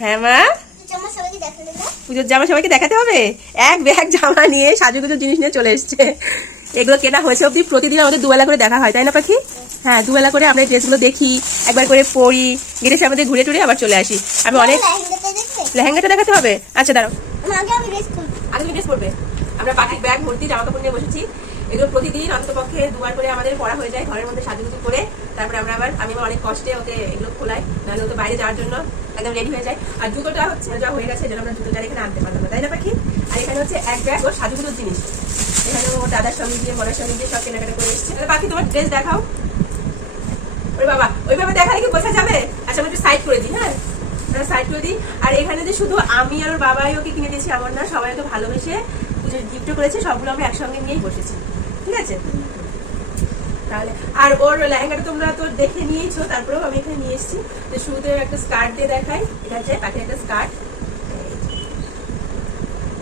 হ্যাঁ মা? পুজোর জামা সবাইকে দেখাতে হবে? এক ব্যাগ জামা নিয়ে সাজুগুজোর জিনিস নিয়ে চলে এসছে। এগুলো কেনা হয়েছে অবধি প্রতিদিন আমাদের দুবেলা করে দেখা হয় তাই না পাখি? হ্যাঁ দুবেলা করে আমরা ড্রেসগুলো দেখি একবার করে পরি গেটের সামনে ঘুরে টুরে আবার চলে আসি। আমি অনেক লেহেঙ্গাটা দেখাতে হবে? আচ্ছা দাঁড়াও। আগে তুমি ড্রেস পরবে। আমরা পাখির ব্যাগ ভর্তি জামা কাপড় নিয়ে বসেছি। এগুলো প্রতিদিন অন্তপক্ষে দুবার করে আমাদের পড়া হয়ে যায়, ঘরের মধ্যে সাজুগুজু করে, তারপরে আমরা আবার আমি আবার অনেক কষ্টে ওকে এগুলো খোলাই, নাহলে ও তো বাইরে যাওয়ার জন্য একদম রেডি হয়ে যায়। আর জুতোটা হচ্ছে, যা হয়ে গেছে, যেন আমরা জুতোটা এখানে আনতে পারলাম তাই না পাখি? আর এখানে হচ্ছে এক ব্যাগ ওর সাজুগুজুর জিনিস। এখানে ও দাদার সঙ্গে গিয়ে মনের সঙ্গে গিয়ে সব কেনাকাটা করে এসছে। তাহলে পাখি, তোমার ড্রেস দেখাও। ওই বাবা, ওইভাবে দেখালে কি বোঝা যাবে? আচ্ছা আমি একটু সাইড করে দিই হ্যাঁ? সাইড করে দিই। আর এখানে যে শুধু আমি আর ওর বাবাই ওকে কিনে দিয়েছি আমার না, সবাই তো ভালোবেসে পুজোর গিফটও করেছে, সবগুলো আমরা একসঙ্গে নিয়েই বসেছি। ঠিক আছে? তাহলে আর ওর লেহেঙ্গাটা তোমরা তো দেখে নিয়েছো তারপরেও আমি এখানে নিয়ে এসেছি। তো শুরুতে একটা স্কার্ট দিয়ে দেখাই এটা হচ্ছে পাখির একটা স্কার্ট।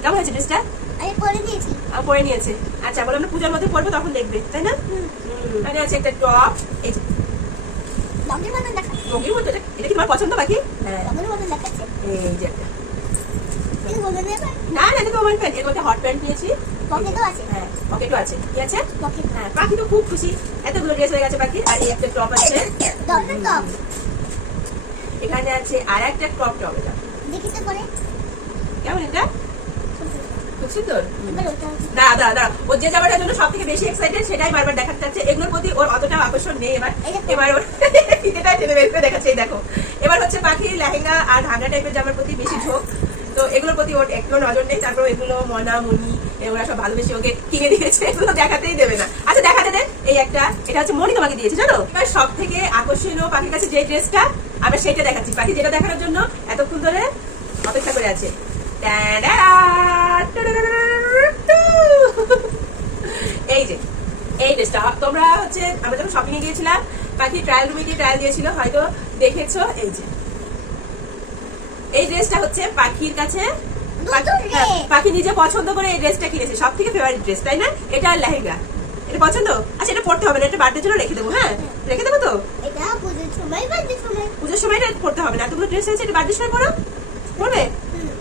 কেমন হয়েছে ড্রেসটা? আমি পরে আমি পরে নিয়েছে। আচ্ছা বলো আমরা পূজার মধ্যে পরবো তখন দেখবে তাই না? আছে একটা টপ এই যে। লগের মতন দেখাচ্ছে। রঙের মতো এটা কি তোমার পছন্দ বাকি হ্যাঁ। লগের মতন দেখাচ্ছে। এই যে একটা। এই বলে দেবে। না না দেখো প্যান্ট এর মধ্যে হট প্যান্ট নিয়েছি। পকেটও আছে? হ্যাঁ পকেটও আছে। কি আছে? পকেট হ্যাঁ পাখি তো খুব খুশি। এতগুলো ড্রেস হয়ে গেছে পাখি। আর এই একটা টপ আছে। টপ এখানে আছে আর একটা ক্রপ টপ এটা কেমন এটা? খুব সুন্দর। না দা দা ও যে জামাটার জন্য সব থেকে বেশি এক্সাইটেড সেটাই বারবার দেখাতে চাচ্ছে এগুলোর প্রতি ওর অতটা আকর্ষণ নেই এবার। এবার ওর ফিতেটা টেনে বের করে দেখাচ্ছে দেখো। এবার হচ্ছে পাখি লেহেঙ্গা আর ঢাকা টাইপের জামার প্রতি বেশি ঝোঁক। তো এগুলোর প্রতি ওর একটু নজর নেই। তারপর এগুলো মনা মনি ওরা সব ভালোবেসে ওকে কিনে দিয়েছে, এগুলো দেখাতেই দেবে না। আচ্ছা দেখাতে দে, এই একটা, এটা হচ্ছে মনি তোমাকে দিয়েছে, জানো? এবার সব থেকে আকর্ষণীয় পাখির কাছে যে ড্রেসটা, আমরা সেটা দেখাচ্ছি। পাখি যেটা দেখানোর জন্য এতক্ষণ ধরে অপেক্ষা করে আছে! এই যে, এই ড্রেসটা, তোমরা হচ্ছে, আমরা যখন শপিং এ গিয়েছিলাম, পাখি ট্রায়াল রুমে গিয়ে ট্রায়াল দিয়েছিল, হয়তো দেখেছ, এই যে। এই ড্রেসটা হচ্ছে পাখির কাছে পাখি- হ্যাঁ। পাখি নিজে পছন্দ করে এই ড্রেসটা কিনেছে সব থেকে ফেভারিট ড্রেস তাই না? এটা আর লেহেঙ্গা। এটা পছন্দ? আচ্ছা এটা পড়তে হবে না এটা বার্থডে জন্য রেখে দেবো হ্যাঁ? রেখে দেবো তো? পুজোর সময় এটা পড়তে হবে না। এতগুলো ড্রেস আছে এটা বার্থডের সময় পড়ো পড়বে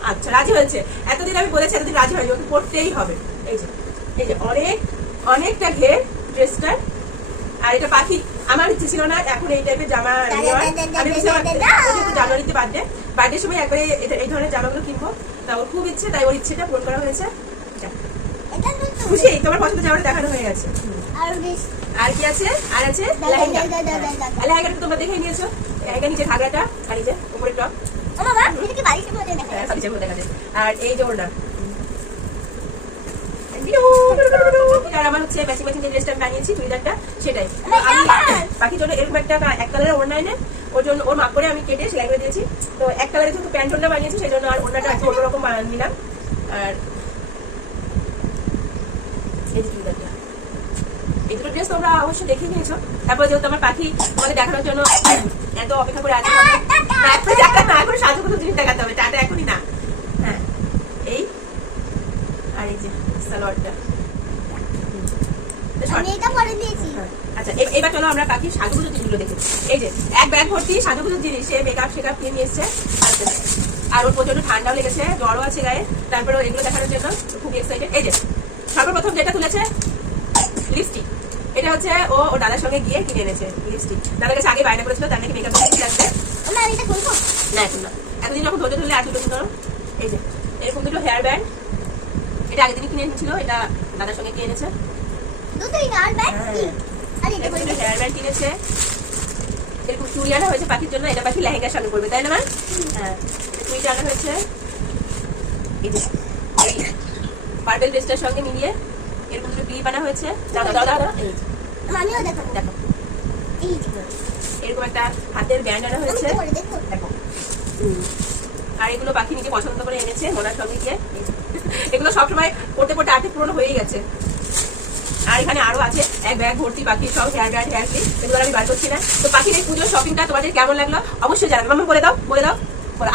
আচ্ছা রাজি হয়েছে। এতদিন আমি বলেছি এতদিন রাজি হয়নি ওকে পড়তেই হবে। এই যে এই যে অনেক অনেকটা ঘের ড্রেসটা আর এটা পাখি আমার ইচ্ছে ছিল না এখন এই টাইপের জামা আমি জানুয়ারিতে বার্থডে। বার্থডের সময় একবারে এই ধরনের জামাগুলো কিনবো। তা ওর খুব ইচ্ছে তাই ওর ইচ্ছেটা পূরণ করা হয়েছে। খুশি? তোমার পছন্দ জামাটা দেখানো হয়ে গেছে। আর কি আছে? আর আছে? লেহেঙ্গা। লেহেঙ্গাটা তোমরা দেখে নিয়েছো। লেহেঙ্গা নিচে ঘাগরাটা আর উপরে টপ। হ্যাঁ। আর এই যে ওড়না। আর আমার হচ্ছে ম্যাচিং ম্যাচিং যে ড্রেসটা বানিয়েছি চুড়িদারটা সেটাই। বাকি জন্য এরকম একটা এক কালারের ওড়না এনে ওর জন্য ওর মাপ করে আমি কেটে সেলাই করে দিয়েছি। তো এক কালারের যেহেতু প্যান্ট ওড়না বানিয়েছি সেই জন্য আর ওড়নাটা একটু অন্যরকম নিলাম আর এই চুড়িদারটা। তোমরা অবশ্যই দেখে নিয়েছো। তারপর যেহেতু আমার পাখি তোমাদের দেখানোর জন্য এত অপেক্ষা করে আছে না, এখন দেখা না এখন সাজুগুজু জিনিস দেখাতে হবে টাটা এখনই না। হ্যাঁ এই আর এই যে সালোয়ারটা তো short- আমি এটা পরে দিয়েছি হ্যাঁ, আচ্ছা এ- এবার চলো আমরা পাখির সাজুগুজু জিনিসগুলো দেখি এই যে এক ব্যাগ ভর্তি সাজুগুজু জিনিস সে মেকআপ শেকআপ কিনে নিয়ে এসছে। আচ্ছা আর ওর প্রচণ্ড ঠান্ডাও লেগেছে জ্বরও আছে গায়ে। তারপরে এগুলো দেখানোর জন্য খুবই এক্সাইটেড এই যে সর্বপ্রথম যেটা তুলেছে লিপস্টিক এটা হচ্ছে ও ওর দাদার সঙ্গে গিয়ে কিনে এনেছে লিপস্টিক দাদার কাছে আগে বায়না করেছিল তার নাকি মেকআপ লাগবে আমি আর এটা খুলবো? না এখন না। এতদিন যখন ধৈর্য ধরলে আর দুটো ধরো। এই যে এরকম দুটো হেয়ার ব্যান্ড এটা আগের দিনই কিনে এনেছিল এটা দাদার সঙ্গে কিনে এনেছে। দুটোই না আর ব্যাগ হ্যাঁ। আর এটা এরকম হেয়ার ব্যান্ড কিনেছে এরকম চুড়ি আনা হয়েছে পাখির জন্য এটা পাখি লেহেঙ্গার সঙ্গে পড়বে তাই না মা? হ্যাঁ চুড়িটা আনা হয়েছে। পার্পেল ড্রেসটার সঙ্গে মিলিয়ে এরকম দুটো ক্লিপ আনা হয়েছে। আমিও দেখো। এরকম একটা হাতের ব্যান্ড আনা হয়েছে। দেখো। আর এগুলো পাখি নিজে পছন্দ করে এনেছে মোনার সঙ্গে গিয়ে এগুলো সবসময় পড়তে পড়তে আর্থিক পূরণ হয়েই গেছে। আর এখানে আরও আছে এক ব্যাগ ভর্তি পাখির সব হেয়ার ব্যান্ড হেয়ার ক্লিপ এগুলো আমি বার করছি না। তো পাখির এই পুজোর শপিংটা তোমাদের কেমন লাগল? অবশ্যই জানাবে। মামা বলে দাও বলে দাও।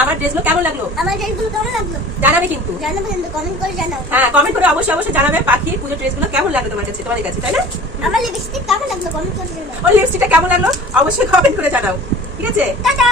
আমার ড্রেসগুলো কেমন লাগল? আমার ড্রেসগুলো কেমন লাগল? জানাবে কিন্তু। জানাব কিন্তু কমেন্ট করে জানাও। হ্যাঁ কমেন্ট করে অবশ্যই অবশ্যই জানাবে পাখির পুজোর ড্রেসগুলো কেমন লাগল তোমার কাছে তোমাদের কাছে তাই না? আমার লিপস্টিক কেমন লাগল? কমেন্ট করে জানাও। ওর লিপস্টিকটা কেমন লাগল? অবশ্যই কমেন্ট করে জানাও। ঠিক আছে? টাটা!